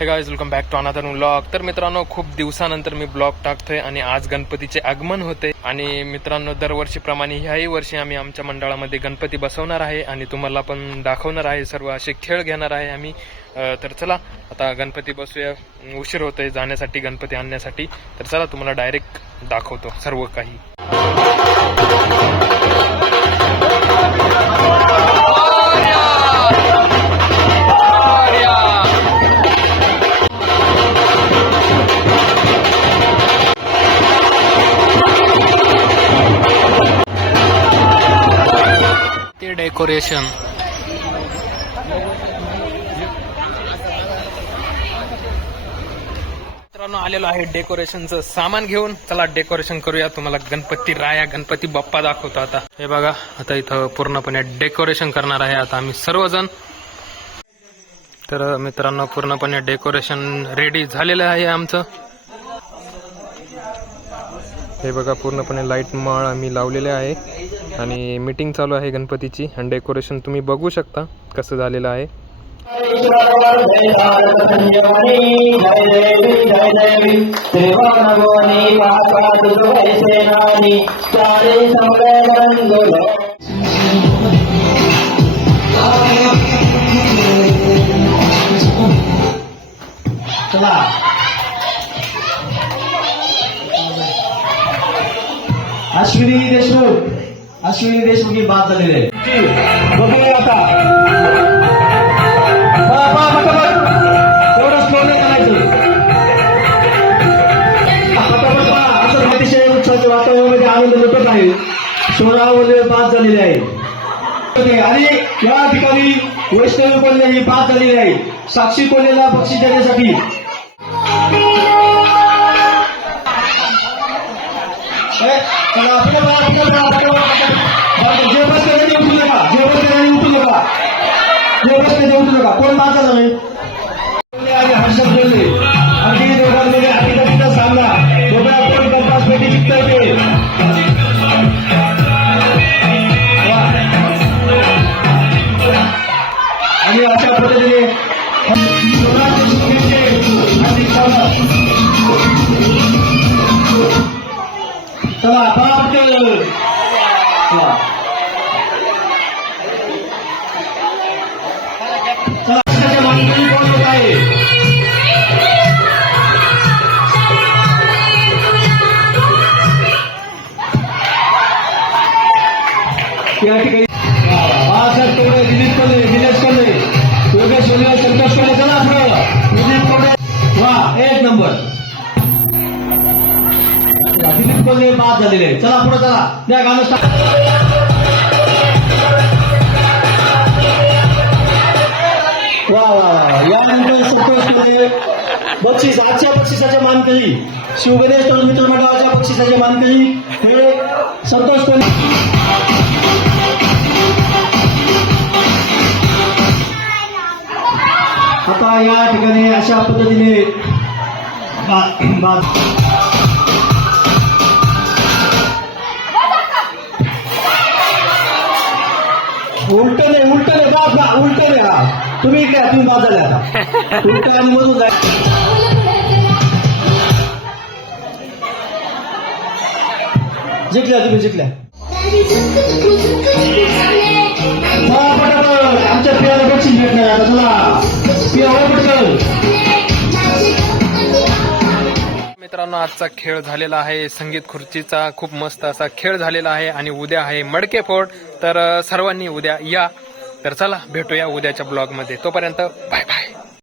Hey guys welcome back to another blog तर मित्रांनो खूप दिवसानंतर मी ब्लॉग टाकतोय आणि आज गणपतीचे आगमन होते. आणि मित्रांनो दरवर्षीप्रमाणे ह्याही वर्षी आम्ही आमच्या मंडळामध्ये गणपती बसवणार आहे आणि तुम्हाला पण दाखवणार आहे सर्व असे खेळ घेणार आहे आम्ही. तर चला आता गणपती बसूया. उशीर होतोय जाण्यासाठी गणपती आणण्यासाठी. तर चला तुम्हाला डायरेक्ट दाखवतो सर्व काही. डेकोरेशन मित्रांनो आलेलो आहे डेकोरेशनचं सामान घेऊन. चला डेकोरेशन करूया. तुम्हाला गणपती राया गणपती बाप्पा दाखवतो आता. हे बघा आता इथं पूर्णपणे डेकोरेशन करणार आहे आता आम्ही सर्वजण. तर मित्रांनो पूर्णपणे डेकोरेशन रेडी झालेलं आहे आमचं. हे बघा पूर्णपणे लाइट माळ आम्ही लावलेले आहे. आणि मीटिंग चालू आहे गणपतीची. आणि डेकोरेशन तुम्ही बघू शकता कसं झालेलं आहे. चला अश्विनी देशमुख. अश्विनी देशमुख ही बाद झालेली आहे जी, बघूया आता. पहा, पहा, पटापट. तेवढं slow नाही करायचं. पटापट पहा. असं वातावरणामध्ये आनंद लुटत आहे. सोळा वगैरे बाद झालेले आहे. आणि या ठिकाणी वैष्णवी कोल्हे ही बाद झालेली आहे. साक्षी कोल्हेला बक्षीस देण्यासाठी. कोण माझा झालं आणि हर्षद कोल्हे अगदी दोघांमध्ये हकीकतीचा सामना बघा कोण कंपास पेटी जिंकता येते आणि अशा पद्धतीने चला पटापट चला. चला, कोण होत आहे या ठिकाणी बाळासाहेब कोल्हे दिलीप कोल्हे निलेश कोल्हे योगेश कोल्हे संतोष कोल्हे चला दिलीप कोल्हे वा एक नंबर दिलीप कोल्हे बाद झालेले आहे. चला पुढे चला. द्या गाणं start. वा वा यानंतर संतोष बक्षीस आजच्या बक्षिसाचे मानकरी. शिवगणेश तरुण मित्र मंडळाच्या बक्षिसाचे मानकरी. हे संतोष कोल्हे आता या ठिकाणी अशा पद्धतीने उलट नाही उलट नाही बा बा उलट नाही हा. तुम्ही काय तुम्ही बाजूला या. उलट आणि मधून जाय. जिंकल्या तुम्ही जिंकल्या. चला पटापट आमच्या पियाला बक्षीस भेटणार आता चला. पिया हो पटकन. मित्रांनो आजचा खेळ झालेला आहे संगीत खुर्चीचा. खूप मस्त असा खेळ झालेला आहे आणि उद्या आहे मडके फोड तर सर्वांनी उद्या या. तर चला भेटूया उद्याच्या ब्लॉगमध्ये. तोपर्यंत बाय बाय.